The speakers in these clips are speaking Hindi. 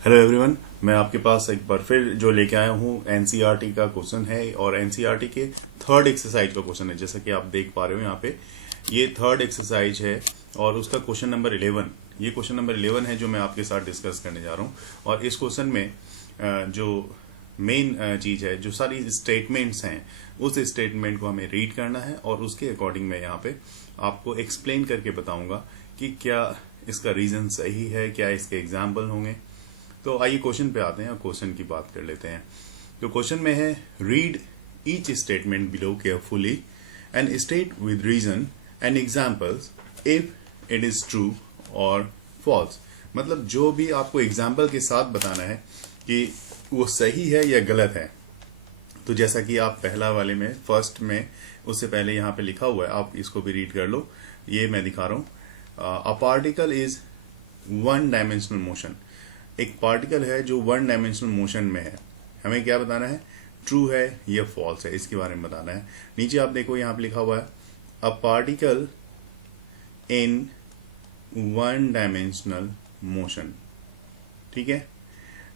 हेलो एवरीवन, मैं आपके पास एक बार फिर जो लेके आया हूँ एनसीईआरटी का क्वेश्चन है और एनसीईआरटी के थर्ड एक्सरसाइज का क्वेश्चन है। जैसा कि आप देख पा रहे हो यहाँ पे ये थर्ड एक्सरसाइज है और उसका क्वेश्चन नंबर 11, ये क्वेश्चन नंबर 11 है जो मैं आपके साथ डिस्कस करने जा रहा हूँ। और इस क्वेश्चन में जो मेन चीज है, जो सारी स्टेटमेंट्स हैं, उस स्टेटमेंट को हमें रीड करना है और उसके अकॉर्डिंग मैं यहाँ पे आपको एक्सप्लेन करके बताऊंगा कि क्या इसका रीजन सही है, क्या इसके एग्जाम्पल होंगे। तो आइए क्वेश्चन पे आते हैं और क्वेश्चन की बात कर लेते हैं। तो क्वेश्चन में है, read each statement below carefully and state with reason and examples if it is true और फॉल्स। मतलब जो भी आपको एग्जाम्पल के साथ बताना है कि वो सही है या गलत है। तो जैसा कि आप पहला वाले में, फर्स्ट में, उससे पहले यहाँ पे लिखा हुआ है, आप इसको भी रीड कर लो। ये मैं दिखा रहा हूं। A particle is one dimensional motion. एक पार्टिकल है जो वन डायमेंशनल मोशन में है। हमें क्या बताना है, ट्रू है या फॉल्स है, इसके बारे में बताना है। नीचे आप देखो, यहाँ पे लिखा हुआ है a particle in one dimensional motion. ठीक है,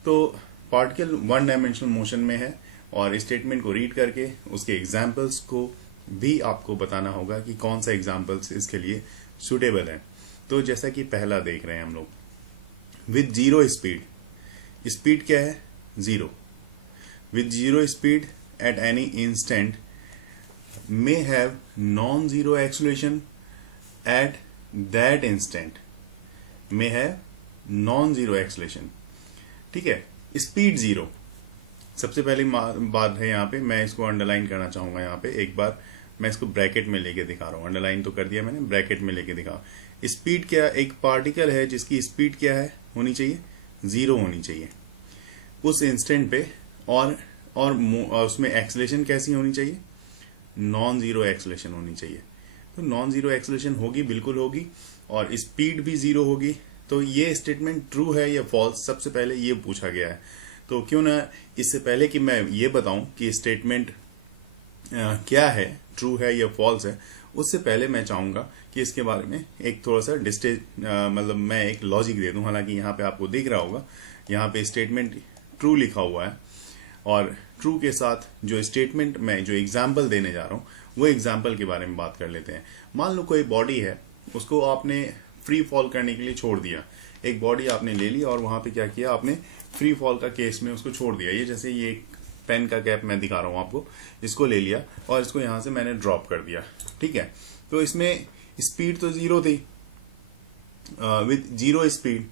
तो पार्टिकल वन डायमेंशनल मोशन में है और स्टेटमेंट को रीड करके उसके एग्जाम्पल्स को भी आपको बताना होगा कि कौन सा एग्जाम्पल्स इसके लिए सुटेबल है। तो जैसा कि पहला देख रहे हैं हम लोग, विथ जीरो स्पीड। स्पीड क्या है, zero. With zero speed at any instant may have non zero acceleration at that instant. May have non zero acceleration. ठीक है, स्पीड जीरो। सबसे पहली बात है यहाँ पे, मैं इसको अंडरलाइन करना चाहूंगा। यहाँ पे एक बार मैं इसको ब्रैकेट में लेके दिखा रहा हूँ। अंडरलाइन तो कर दिया मैंने, ब्रैकेट में लेके दिखा। स्पीड क्या, एक पार्टिकल है जिसकी स्पीड क्या है, होनी चाहिए, जीरो होनी चाहिए उस इंस्टेंट पे। और उसमें एक्सलेशन कैसी होनी चाहिए, नॉन जीरो एक्सलेशन होनी चाहिए। तो नॉन जीरो एक्सलेशन होगी, बिल्कुल होगी, और स्पीड भी जीरो होगी। तो ये स्टेटमेंट ट्रू है या फॉल्स, सबसे पहले ये पूछा गया है। तो क्यों ना इससे पहले कि मैं ये बताऊं कि स्टेटमेंट क्या है, ट्रू है या फॉल्स है, उससे पहले मैं चाहूंगा कि इसके बारे में एक थोड़ा सा मतलब मैं एक लॉजिक दे दूं। हालांकि यहाँ पे आपको दिख रहा होगा, यहाँ पे स्टेटमेंट ट्रू लिखा हुआ है और ट्रू के साथ जो स्टेटमेंट में जो एग्जाम्पल देने जा रहा हूं, वो एग्जाम्पल के बारे में बात कर लेते हैं। मान लो कोई बॉडी है, उसको आपने फ्री फॉल करने के लिए छोड़ दिया। एक बॉडी आपने ले ली और वहां पे क्या किया, आपने फ्री फॉल का केस में उसको छोड़ दिया। ये जैसे ये पेन का कैप मैं दिखा रहा हूं आपको, इसको ले लिया और इसको यहां से मैंने ड्रॉप कर दिया। ठीक है, तो इसमें स्पीड तो जीरो थी, with zero speed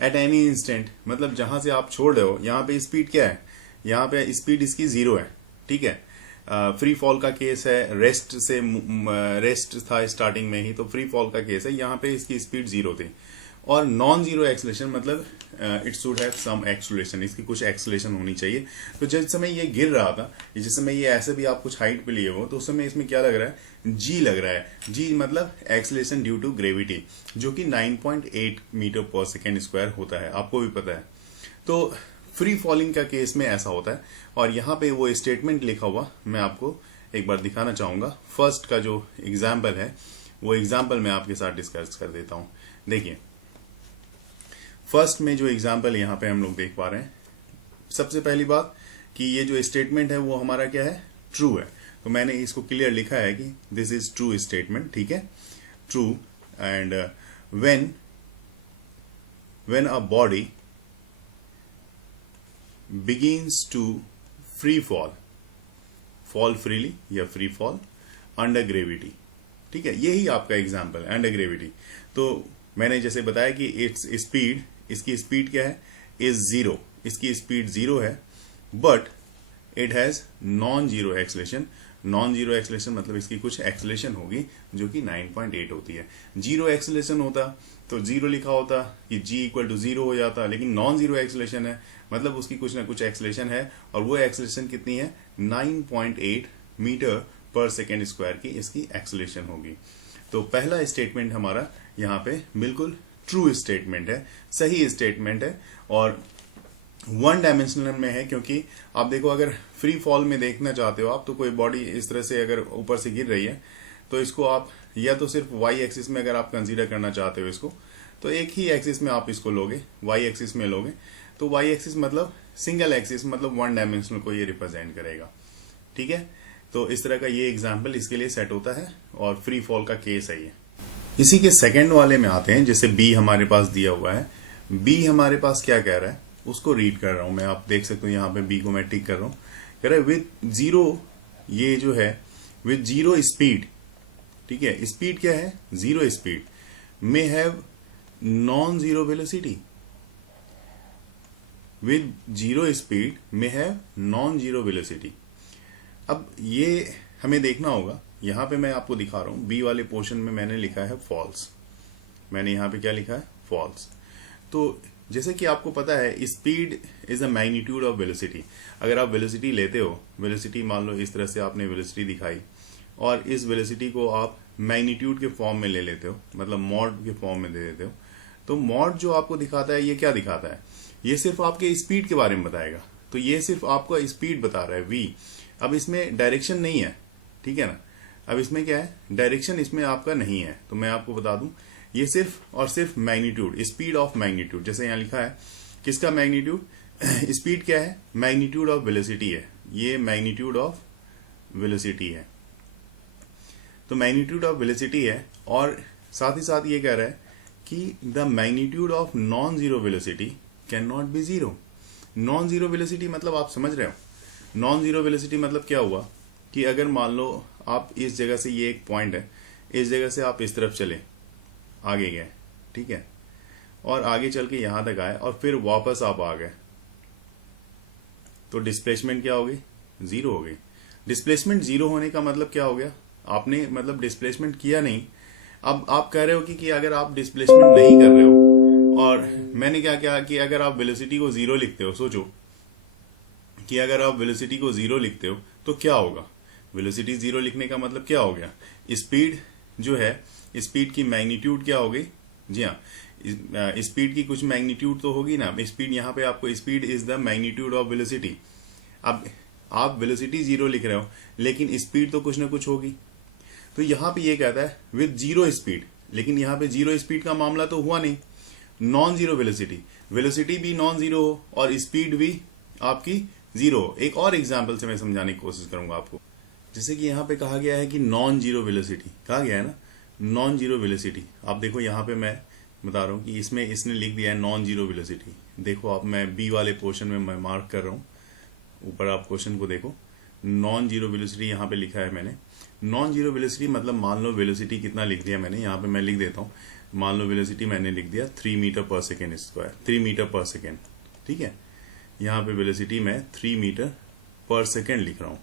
at any instant. मतलब जहां से आप छोड़ रहे हो, यहाँ पे स्पीड क्या है, यहाँ पे स्पीड इसकी जीरो है। ठीक है, फ्री फॉल का केस है, रेस्ट था स्टार्टिंग में ही, तो फ्री फॉल का केस है, यहाँ पे इसकी स्पीड जीरो थी। और नॉन जीरो एक्सलेशन मतलब it should have some acceleration, इसकी कुछ एक्सलेशन होनी चाहिए। तो जिस समय ये गिर रहा था, जिस समय ये ऐसे भी आप कुछ हाइट पे लिए हो, तो उस समय इसमें क्या लग रहा है, जी लग रहा है। जी मतलब एक्सलेशन ड्यू टू ग्रेविटी, जो कि 9.8 मीटर पर सेकेंड स्क्वायर होता है, आपको भी पता है। तो फ्री फॉलिंग का केस में ऐसा होता है। और यहाँ पे वो स्टेटमेंट लिखा हुआ मैं आपको एक बार दिखाना चाहूंगा। फर्स्ट का जो एग्जाम्पल है, वो एग्जाम्पल मैं आपके साथ डिस्कस कर देता हूं। देखिए, फर्स्ट में जो एग्जाम्पल यहाँ पे हम लोग देख पा रहे हैं, सबसे पहली बात कि ये जो स्टेटमेंट है वो हमारा क्या है, ट्रू है। तो मैंने इसको क्लियर लिखा है कि दिस इज ट्रू स्टेटमेंट। ठीक है, true. And when a body begins to free fall freely या free fall under gravity। ठीक है, यही आपका एग्जाम्पल है, अंडर ग्रेविटी। तो मैंने जैसे बताया कि इट्स स्पीड, इसकी स्पीड क्या है, इज जीरो। इसकी स्पीड जीरो है, but it has non zero acceleration. Non zero acceleration मतलब इसकी कुछ एक्सलेशन होगी जो कि 9.8 होती है। जीरो एक्सलेशन होता तो जीरो लिखा होता कि g इक्वल टू जीरो हो जाता, लेकिन नॉन जीरो एक्सलेशन है, मतलब उसकी कुछ ना कुछ एक्सलेशन है। और वो एक्सलेशन कितनी है, 9.8 मीटर पर सेकेंड स्क्वायर की इसकी एक्सलेशन होगी। तो पहला स्टेटमेंट हमारा यहाँ पे बिल्कुल ट्रू स्टेटमेंट है, सही स्टेटमेंट है और वन डायमेंशनल में है। क्योंकि आप देखो, अगर फ्री फॉल में देखना चाहते हो आप, तो कोई बॉडी इस तरह से अगर ऊपर से गिर रही है, तो इसको आप या तो सिर्फ वाई एक्सिस में अगर आप कंसीडर करना चाहते हो इसको, तो एक ही एक्सिस में आप इसको लोगे, वाई एक्सिस में लोगे, तो वाई एक्सिस मतलब सिंगल एक्सिस, मतलब वन डायमेंशनल को ये रिप्रेजेंट करेगा। ठीक है, तो इस तरह का ये एग्जाम्पल इसके लिए सेट होता है और फ्री फॉल का केस है ये। इसी के सेकंड वाले में आते हैं, जैसे बी हमारे पास दिया हुआ है। बी हमारे पास क्या कह रहा है उसको रीड कर रहा हूं मैं, आप देख सकते हो यहाँ पे बी को मैं टिक कर रहा हूं। कह रहा है विथ जीरो, ये जो है विथ जीरो स्पीड, ठीक है, स्पीड क्या है, zero speed, may have non zero velocity. With zero speed may have non zero velocity. अब ये हमें देखना होगा, यहां पे मैं आपको दिखा रहा हूं, बी वाले पोर्शन में मैंने लिखा है फॉल्स। मैंने यहां पे क्या लिखा है, फॉल्स। तो जैसे कि आपको पता है speed is a magnitude of velocity. अगर आप वेलोसिटी लेते हो, वेलोसिटी मान लो इस तरह से आपने वेलोसिटी दिखाई और इस वेलोसिटी को आप मैग्नीट्यूड के फॉर्म में ले लेते हो, मतलब मॉड के फॉर्म में दे देते हो, तो मॉड जो आपको दिखाता है ये क्या दिखाता है, ये सिर्फ आपके स्पीड के बारे में बताएगा। तो ये सिर्फ आपका स्पीड बता रहा है v। अब इसमें डायरेक्शन नहीं है, ठीक है ना। अब इसमें क्या है, डायरेक्शन इसमें आपका नहीं है। तो मैं आपको बता दूं ये सिर्फ और सिर्फ मैग्नीट्यूड, स्पीड ऑफ मैग्नीट्यूड, जैसे यहां लिखा है किसका मैग्नीट्यूड, स्पीड क्या है, मैग्नीट्यूड ऑफ वेलोसिटी है, ये मैग्नीट्यूड ऑफ वेलोसिटी है। तो मैग्नीट्यूड ऑफ वेलोसिटी है और साथ ही साथ ये कह रहा है कि the magnitude of non zero velocity can not be zero. Non zero velocity मतलब आप समझ रहे हो, नॉन जीरो वेलोसिटी मतलब क्या हुआ कि अगर मान लो आप इस जगह से, ये एक पॉइंट है, इस जगह से आप इस तरफ चले, आगे गए, ठीक है, और आगे चल के यहां तक आए और फिर वापस आप आ गए, तो डिस्प्लेसमेंट क्या हो गई, जीरो हो गई। डिस्प्लेसमेंट जीरो होने का मतलब क्या हो गया, आपने मतलब डिस्प्लेसमेंट किया नहीं। अब आप कह रहे हो कि अगर आप डिस्प्लेसमेंट नहीं कर रहे हो, और मैंने क्या किया कि अगर आप वेलोसिटी को जीरो लिखते हो, सोचो कि अगर आप वेलोसिटी को जीरो लिखते हो तो क्या होगा। वेलोसिटी जीरो लिखने का मतलब क्या हो गया, स्पीड जो है, स्पीड की मैग्नीट्यूड क्या हो गई, जी हाँ, स्पीड की कुछ मैग्नीट्यूड तो होगी ना। स्पीड यहाँ पे आपको, speed is the magnitude of velocity. अब आप वेलोसिटी जीरो लिख रहे हो लेकिन स्पीड तो कुछ ना कुछ होगी। तो यहाँ पे ये कहता है विद जीरो स्पीड, लेकिन यहाँ पे जीरो स्पीड का मामला तो हुआ नहीं, नॉन जीरो वेलोसिटी, वेलोसिटी भी नॉन जीरो हो और स्पीड भी आपकी जीरो हो। एक और एग्जाम्पल से मैं समझाने की कोशिश करूंगा आपको। जैसे कि यहाँ पे कहा गया है कि नॉन जीरो वेलोसिटी, कहा गया है ना, नॉन जीरो वेलोसिटी। आप देखो यहाँ पे मैं बता रहा हूँ कि इसमें इसने लिख दिया है नॉन जीरो वेलोसिटी। देखो आप, मैं बी वाले पोर्शन में मैं मार्क कर रहा हूँ, ऊपर आप क्वेश्चन को देखो, नॉन जीरो वेलोसिटी यहाँ पे लिखा है मैंने। नॉन जीरो वेलोसिटी मतलब मान लो वेलोसिटी कितना लिख दिया मैंने, यहाँ पे मैं लिख देता हूँ, मान लो वेलोसिटी मैंने लिख दिया 3 मीटर पर सेकेंड स्क्वायर, 3 मीटर पर सेकेंड, ठीक है। यहाँ पे वेलोसिटी मैं 3 मीटर पर सेकेंड लिख रहा हूँ।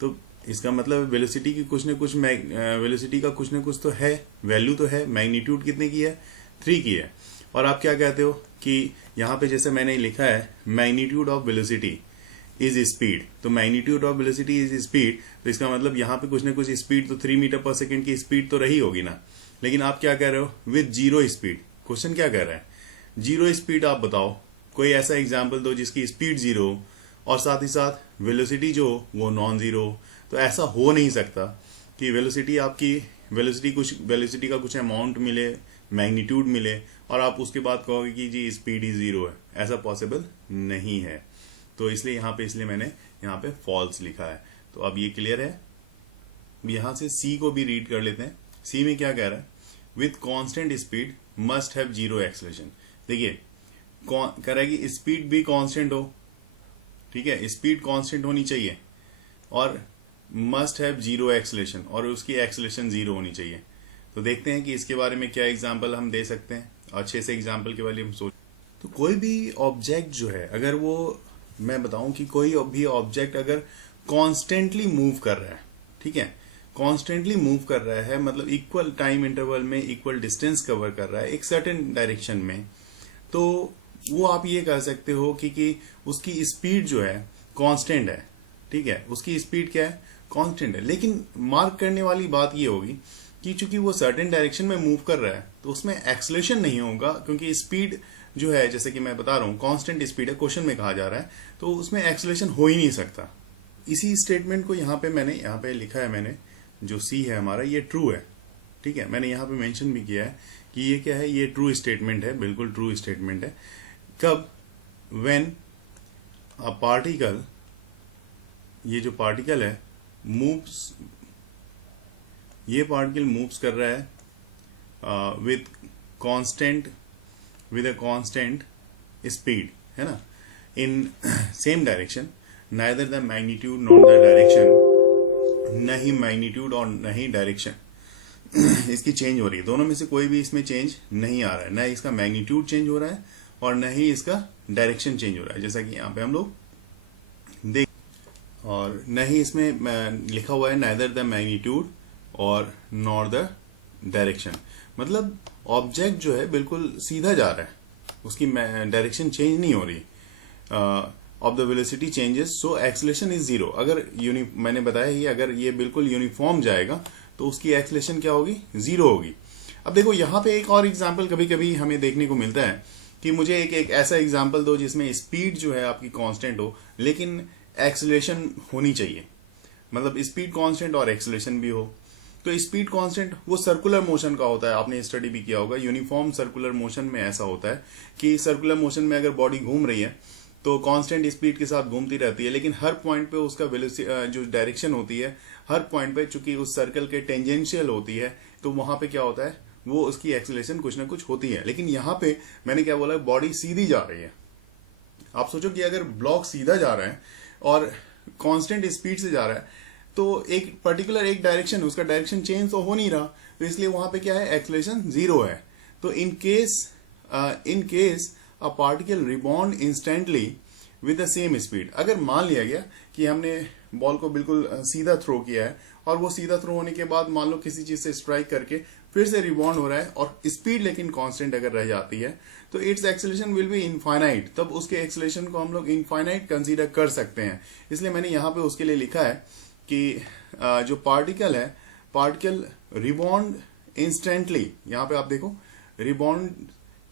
तो इसका मतलब वेलोसिटी की कुछ न कुछ, वेलोसिटी का कुछ न कुछ तो है, वैल्यू तो है। मैग्नीट्यूड कितने की है, 3 की है। और आप क्या कहते हो कि यहाँ पे जैसे मैंने लिखा है magnitude of velocity is speed, तो magnitude of velocity is speed, तो इसका मतलब यहाँ पे कुछ न कुछ स्पीड तो 3 मीटर पर सेकेंड की स्पीड तो रही होगी ना। लेकिन आप क्या कह रहे हो, विद जीरो स्पीड। क्वेश्चन क्या कह रहा है, जीरो स्पीड। आप बताओ कोई ऐसा एग्जाम्पल दो जिसकी स्पीड जीरो और साथ ही साथ वेलोसिटी जो वो नॉन जीरो। तो ऐसा हो नहीं सकता कि वेलोसिटी आपकी, वेलोसिटी का कुछ अमाउंट मिले, मैग्नीट्यूड मिले और आप उसके बाद कहोगे कि जी स्पीड ही जीरो है। ऐसा पॉसिबल नहीं है। तो इसलिए यहाँ पे, इसलिए मैंने यहाँ पे फॉल्स लिखा है। तो अब ये क्लियर है। यहां से सी को भी रीड कर लेते हैं। सी में क्या कह रहा है, with constant speed must have zero acceleration. देखिए कह रहा है कि स्पीड भी कांस्टेंट हो, ठीक है, स्पीड कांस्टेंट होनी चाहिए और मस्ट हैव जीरो एक्सेलरेशन, और उसकी एक्सेलरेशन जीरो होनी चाहिए। तो देखते हैं कि इसके बारे में क्या एग्जांपल हम दे सकते हैं। अच्छे से एग्जांपल के बारे में हम सोच, तो कोई भी ऑब्जेक्ट जो है, अगर वो, मैं बताऊं कि कोई भी ऑब्जेक्ट अगर कॉन्स्टेंटली मूव कर रहा है, ठीक है, कॉन्स्टेंटली मूव कर रहा है, मतलब इक्वल टाइम इंटरवल में इक्वल डिस्टेंस कवर कर रहा है एक सर्टेन डायरेक्शन में, तो वो आप ये कह सकते हो कि उसकी स्पीड जो है कांस्टेंट है, ठीक है, उसकी स्पीड क्या है, कांस्टेंट है। लेकिन मार्क करने वाली बात ये होगी कि चूंकि वो सर्टेन डायरेक्शन में मूव कर रहा है तो उसमें एक्सेलरेशन नहीं होगा, क्योंकि स्पीड जो है, जैसे कि मैं बता रहा हूं कांस्टेंट स्पीड है, क्वेश्चन में कहा जा रहा है, तो उसमें एक्सेलरेशन हो ही नहीं सकता। इसी स्टेटमेंट को यहाँ पे मैंने, यहाँ पे लिखा है मैंने, जो सी है हमारा, ये ट्रू है, ठीक है। मैंने यहाँ पे मेंशन भी किया है कि ये क्या है, ये ट्रू स्टेटमेंट है, बिल्कुल ट्रू स्टेटमेंट है। कब? व्हेन अ पार्टिकल, ये जो पार्टिकल है मूव्स, ये पार्टिकल मूव्स कर रहा है with constant, with a constant speed, है ना, in same direction, neither the magnitude not the direction, न ही मैग्नीट्यूड और न ही डायरेक्शन इसकी चेंज हो रही है, दोनों में से कोई भी इसमें चेंज नहीं आ रहा है, न इसका मैग्नीट्यूड चेंज हो रहा है और न ही इसका डायरेक्शन चेंज हो रहा है, जैसा कि यहाँ पे हम लोग देख, और न ही इसमें लिखा हुआ है नाइदर द मैग्नीट्यूड और नॉर द डायरेक्शन, मतलब ऑब्जेक्ट जो है बिल्कुल सीधा जा रहा है, उसकी डायरेक्शन चेंज नहीं हो रही, of the velocity changes so acceleration is zero. अगर मैंने बताया ही, अगर ये बिल्कुल यूनिफॉर्म जाएगा तो उसकी एक्सेलरेशन क्या होगी, जीरो होगी। अब देखो यहाँ पे एक और एग्जांपल कभी कभी हमें देखने को मिलता है कि मुझे एक ऐसा एग्जांपल दो जिसमें स्पीड जो है आपकी कांस्टेंट हो लेकिन एक्सेलरेशन होनी चाहिए, मतलब स्पीड कांस्टेंट और एक्सेलरेशन भी हो। तो स्पीड कांस्टेंट वो सर्कुलर मोशन का होता है, आपने स्टडी भी किया होगा, यूनिफॉर्म सर्कुलर मोशन में ऐसा होता है कि सर्कुलर मोशन में अगर बॉडी घूम रही है तो कांस्टेंट स्पीड के साथ घूमती रहती है, लेकिन हर पॉइंट पे उसका जो डायरेक्शन होती है हर पॉइंट पे चूंकि उस सर्कल के टेंजेंशियल होती है, तो वहां पे क्या होता है, वो उसकी एक्सेलरेशन कुछ ना कुछ होती है। लेकिन यहाँ पे मैंने क्या बोला, बॉडी सीधी जा रही है। आप सोचो कि अगर ब्लॉक सीधा जा रहा है और कांस्टेंट स्पीड से जा रहा है तो एक पर्टिकुलर एक डायरेक्शन, उसका डायरेक्शन चेंज तो हो नहीं रहा, तो इसलिए वहां पे क्या है, एक्सेलरेशन जीरो है। तो in case a particle rebound instantly with the same speed, अगर मान लिया गया कि हमने बॉल को बिल्कुल सीधा थ्रो किया है और वो सीधा थ्रो होने के बाद मान लो किसी चीज से स्ट्राइक करके फिर से रिबॉन्ड हो रहा है और स्पीड लेकिन कांस्टेंट अगर रह जाती है तो it's acceleration will be infinite, तब उसके एक्सेलरेशन को हम लोग इनफाइनाइट कंसीडर कर सकते हैं। इसलिए मैंने यहाँ पे उसके लिए लिखा है कि जो पार्टिकल है, पार्टिकल रिबॉन्ड इंस्टेंटली, यहाँ पे आप देखो rebound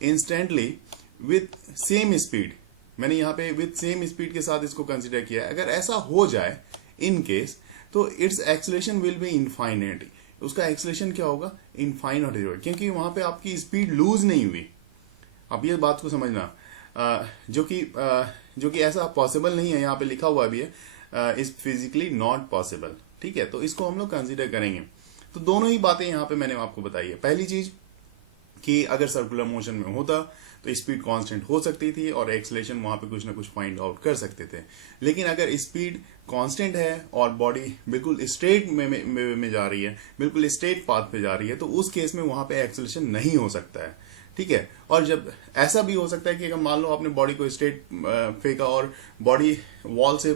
instantly with same speed, मैंने यहाँ पे विथ सेम स्पीड के साथ इसको कंसीडर किया है। अगर ऐसा हो जाए इन केस तो it's acceleration will be infinite, उसका एक्सेलरेशन क्या होगा, इनफाइनाइट होगा, क्योंकि वहां पे आपकी स्पीड लूज नहीं हुई। अब ये बात को समझना, जो कि ऐसा पॉसिबल नहीं है, यहाँ पे लिखा हुआ भी है इज फिजिकली नॉट पॉसिबल, ठीक है, तो इसको हम लोग कंसीडर करेंगे। तो दोनों ही बातें यहाँ पे मैंने आपको बताई है। पहली चीज कि अगर सर्कुलर मोशन में होता तो स्पीड कांस्टेंट हो सकती थी और एक्सेलरेशन वहां पे कुछ ना कुछ फाइंड आउट कर सकते थे, लेकिन अगर स्पीड कांस्टेंट है और बॉडी बिल्कुल स्ट्रेट में जा रही है, बिल्कुल स्ट्रेट पाथ पे जा रही है, तो उस केस में वहां पे एक्सेलरेशन नहीं हो सकता है, ठीक है। और जब ऐसा भी हो सकता है कि अगर मान लो आपने बॉडी को स्ट्रेट फेंका और बॉडी वॉल से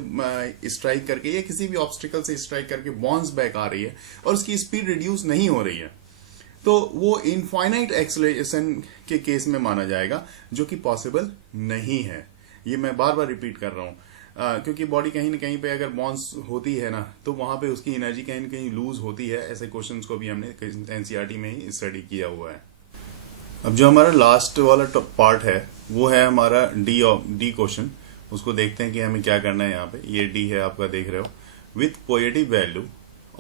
स्ट्राइक करके या किसी भी ऑब्स्टिकल से स्ट्राइक करके बाउंस बैक आ रही है और उसकी स्पीड रिड्यूस नहीं हो रही है, तो वो इनफाइनाइट एक्सेलरेशन के केस में माना जाएगा, जो कि पॉसिबल नहीं है। ये मैं बार बार रिपीट कर रहा हूं, क्योंकि बॉडी कहीं ना कहीं पे अगर बाउंस होती है ना तो वहां पे उसकी एनर्जी कहीं ना कहीं लूज होती है। ऐसे क्वेश्चंस को भी हमने एनसीईआरटी में ही स्टडी किया हुआ है। अब जो हमारा लास्ट वाला पार्ट है वो है हमारा डी क्वेश्चन, उसको देखते हैं कि हमें क्या करना है। यहाँ पे ये डी है, आपका देख रहे हो, with positive value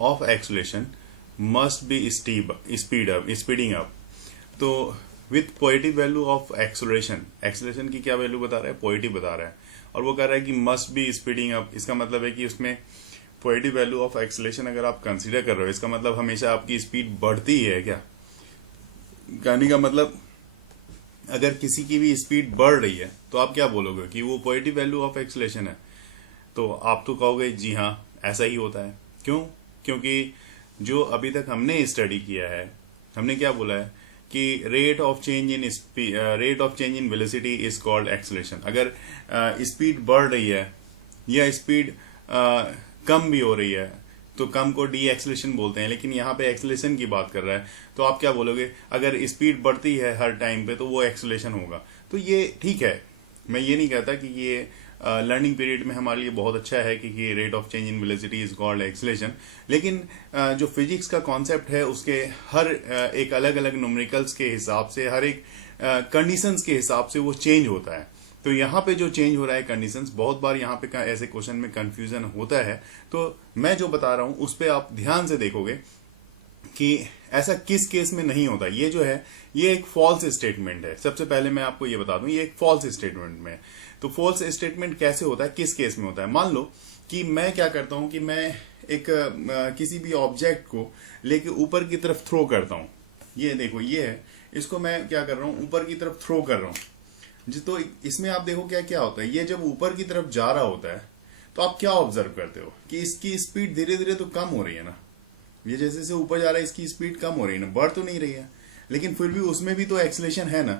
of acceleration must be speeding up. तो with positive value of acceleration की क्या वैल्यू बता रहा है, पॉजिटिव बता रहा है, और वो कह रहा है कि मस्ट बी स्पीडिंग अप। इसका मतलब है कि उसमें पॉजिटिव वैल्यू ऑफ एक्सेलरेशन अगर आप कंसीडर कर रहे हो, इसका मतलब हमेशा आपकी स्पीड बढ़ती है क्या। कहने का मतलब अगर किसी की भी स्पीड बढ़ रही है तो आप क्या बोलोगे कि वो पॉजिटिव वैल्यू ऑफ एक्सेलरेशन है, तो आप तो कहोगे जी हाँ ऐसा ही होता है। क्यों? क्योंकि जो अभी तक हमने स्टडी किया है, हमने क्या बोला है कि rate of change in velocity is called acceleration. अगर स्पीड बढ़ रही है या स्पीड कम भी हो रही है तो कम को डी एक्सेलरेशन बोलते हैं, लेकिन यहाँ पे एक्सेलरेशन की बात कर रहा है, तो आप क्या बोलोगे, अगर स्पीड बढ़ती है हर टाइम पे तो वो एक्सेलरेशन होगा। तो ये ठीक है, मैं ये नहीं कहता कि ये लर्निंग पीरियड में हमारे लिए बहुत अच्छा है कि rate of change in velocity is called acceleration, लेकिन जो फिजिक्स का कॉन्सेप्ट है उसके हर एक अलग अलग न्यूमेरिकल्स के हिसाब से, हर एक कंडीशंस के हिसाब से वो चेंज होता है। तो यहाँ पे जो चेंज हो रहा है कंडीशंस, बहुत बार यहाँ पे ऐसे क्वेश्चन में कंफ्यूजन होता है, तो मैं जो बता रहा हूं उस पर आप ध्यान से देखोगे कि ऐसा किस केस में नहीं होता। ये जो है ये एक फॉल्स स्टेटमेंट है। सबसे पहले मैं आपको ये बता दूं, ये एक फॉल्स स्टेटमेंट में। तो फॉल्स स्टेटमेंट कैसे होता है, किस केस में होता है? मान लो कि मैं क्या करता हूं कि मैं एक किसी भी ऑब्जेक्ट को लेके ऊपर की तरफ थ्रो करता हूं। ये देखो, ये है, इसको मैं क्या कर रहा हूं, ऊपर की तरफ थ्रो कर रहा हूं जी। तो इसमें आप देखो क्या क्या होता है, ये जब ऊपर की तरफ जा रहा होता है तो आप क्या ऑब्जर्व करते हो कि इसकी स्पीड धीरे धीरे तो कम हो रही है ना। ये जैसे जैसे ऊपर जा रहा है इसकी स्पीड कम हो रही है ना, बढ़ तो नहीं रही है, लेकिन फिर भी उसमें भी तो एक्सेलेरेशन है ना।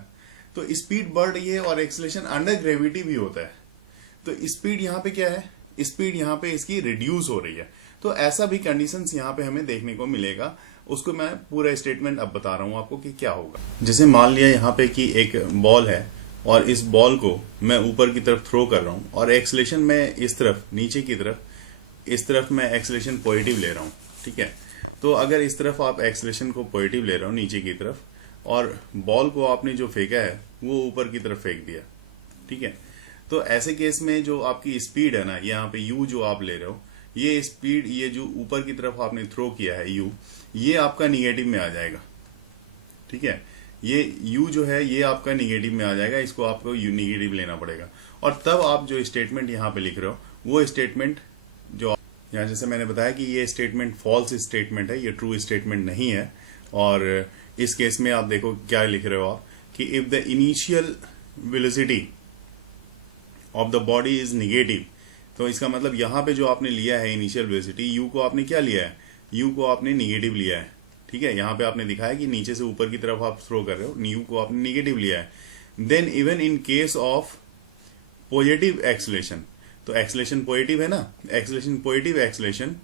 तो स्पीड बढ़ रही है और एक्सेलेरेशन अंडर ग्रेविटी भी होता है। तो स्पीड यहाँ पे क्या है, स्पीड यहाँ पे इसकी रिड्यूस हो रही है। तो ऐसा भी कंडीशंस यहाँ पे हमें देखने को मिलेगा। उसको मैं पूरा स्टेटमेंट अब बता रहा हूँ आपको कि क्या होगा। जैसे मान लिया यहाँ पे कि एक बॉल है और इस बॉल को मैं ऊपर की तरफ थ्रो कर रहा हूँ और एक्सेलेरेशन में इस तरफ नीचे की तरफ, इस तरफ मैं एक्सेलेरेशन पॉजिटिव ले रहा हूँ, ठीक है। तो अगर इस तरफ आप एक्सेलेरेशन को पॉजिटिव ले रहे हो नीचे की तरफ, और बॉल को आपने जो फेंका है वो ऊपर की तरफ फेंक दिया, ठीक है। तो ऐसे केस में जो आपकी स्पीड है ना, यहाँ पे यू जो आप ले रहे हो, ये स्पीड, ये जो ऊपर की तरफ आपने थ्रो किया है यू, ये आपका निगेटिव में आ जाएगा, ठीक है। ये यू जो है ये आपका निगेटिव में आ जाएगा, इसको आपको यू निगेटिव लेना पड़ेगा। और तब आप जो स्टेटमेंट यहाँ पे लिख रहे हो वो स्टेटमेंट जो यहाँ, जैसे मैंने बताया कि ये स्टेटमेंट फॉल्स स्टेटमेंट है, ये ट्रू स्टेटमेंट नहीं है। और इस केस में आप देखो क्या लिख रहे हो आप कि if the initial velocity of the body is negative, तो इसका मतलब यहाँ पे जो आपने लिया है इनिशियल वेलोसिटी, यू को आपने क्या लिया है, यू को आपने निगेटिव लिया है, ठीक है। यहाँ पे आपने दिखाया कि नीचे से ऊपर की तरफ आप थ्रो कर रहे हो, यू को आपने निगेटिव लिया है। Then even in case of positive acceleration, तो एक्सेलेरेशन पॉजिटिव है ना, acceleration positive acceleration,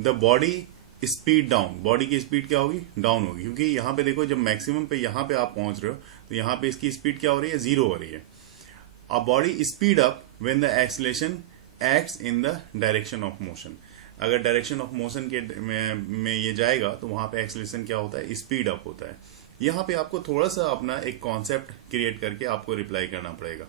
the body speed down, body की स्पीड क्या होगी, डाउन होगी। क्योंकि यहाँ पे देखो जब मैक्सिमम पे यहाँ पे आप पहुंच रहे हो तो यहाँ पे इसकी स्पीड क्या हो रही है, 0 हो रही है। A body speed up when the acceleration acts in the direction of motion. अगर डायरेक्शन ऑफ मोशन के में ये जाएगा तो वहां पे एक्सेलेरेशन क्या होता है, स्पीड अप होता है। यहाँ पे आपको थोड़ा सा अपना एक कॉन्सेप्ट क्रिएट करके आपको रिप्लाई करना पड़ेगा।